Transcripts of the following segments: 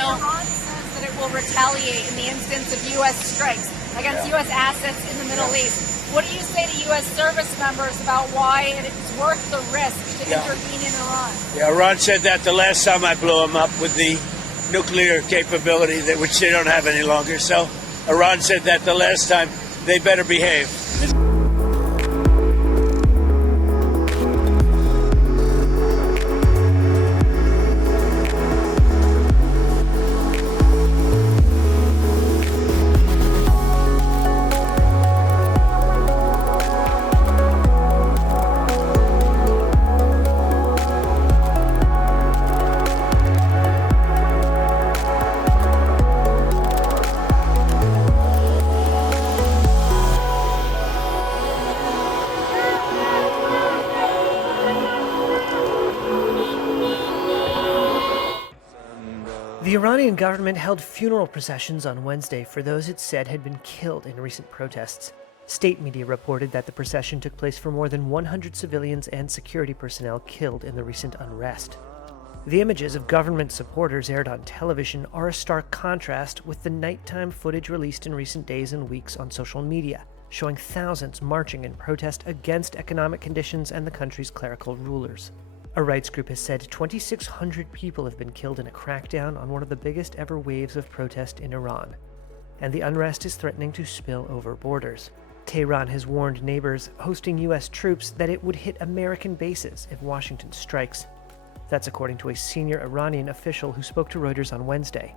Iran says that it will retaliate in the instance of U.S. strikes against U.S. assets in the Middle East. What do you say to U.S. service members about why it's worth the risk to intervene in Iran? Yeah, Iran said that the last time I blew them up with the nuclear capability, which they don't have any longer. So Iran said that the last time. They better behave. The Iranian government held funeral processions on Wednesday for those it said had been killed in recent protests. State media reported that the procession took place for more than 100 civilians and security personnel killed in the recent unrest. The images of government supporters aired on television are a stark contrast with the nighttime footage released in recent days and weeks on social media, showing thousands marching in protest against economic conditions and the country's clerical rulers. A rights group has said 2,600 people have been killed in a crackdown on one of the biggest ever waves of protest in Iran, and the unrest is threatening to spill over borders. Tehran has warned neighbors hosting U.S. troops that it would hit American bases if Washington strikes. That's according to a senior Iranian official who spoke to Reuters on Wednesday.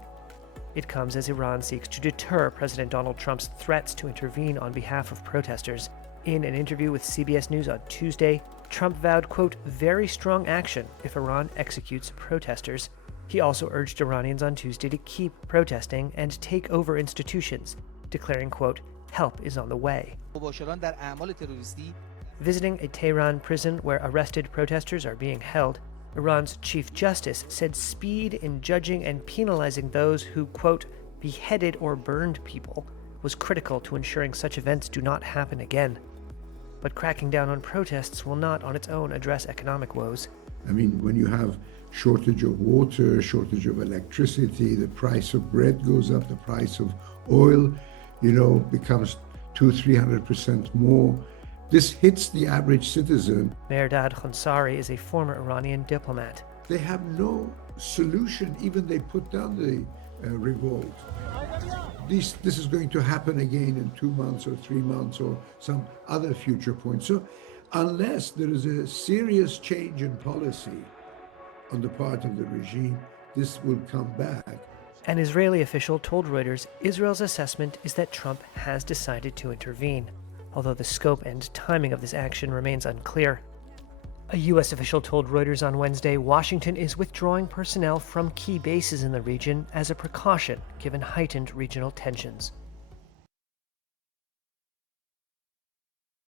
It comes as Iran seeks to deter President Donald Trump's threats to intervene on behalf of protesters. In an interview with CBS News on Tuesday, Trump vowed, quote, very strong action if Iran executes protesters. He also urged Iranians on Tuesday to keep protesting and take over institutions, declaring, quote, help is on the way. Visiting a Tehran prison where arrested protesters are being held, Iran's Chief Justice said speed in judging and penalizing those who, quote, beheaded or burned people was critical to ensuring such events do not happen again. But cracking down on protests will not on its own address economic woes. I mean, when you have shortage of water, shortage of electricity, the price of bread goes up, the price of oil, becomes 200-300% more. This hits the average citizen. Mehrdad Khonsari is a former Iranian diplomat. They have no solution, even they put down the revolt. This is going to happen again in 2 months or 3 months or some other future point. So unless there is a serious change in policy on the part of the regime, this will come back. An Israeli official told Reuters Israel's assessment is that Trump has decided to intervene, although the scope and timing of this action remains unclear. A U.S. official told Reuters on Wednesday Washington is withdrawing personnel from key bases in the region as a precaution given heightened regional tensions.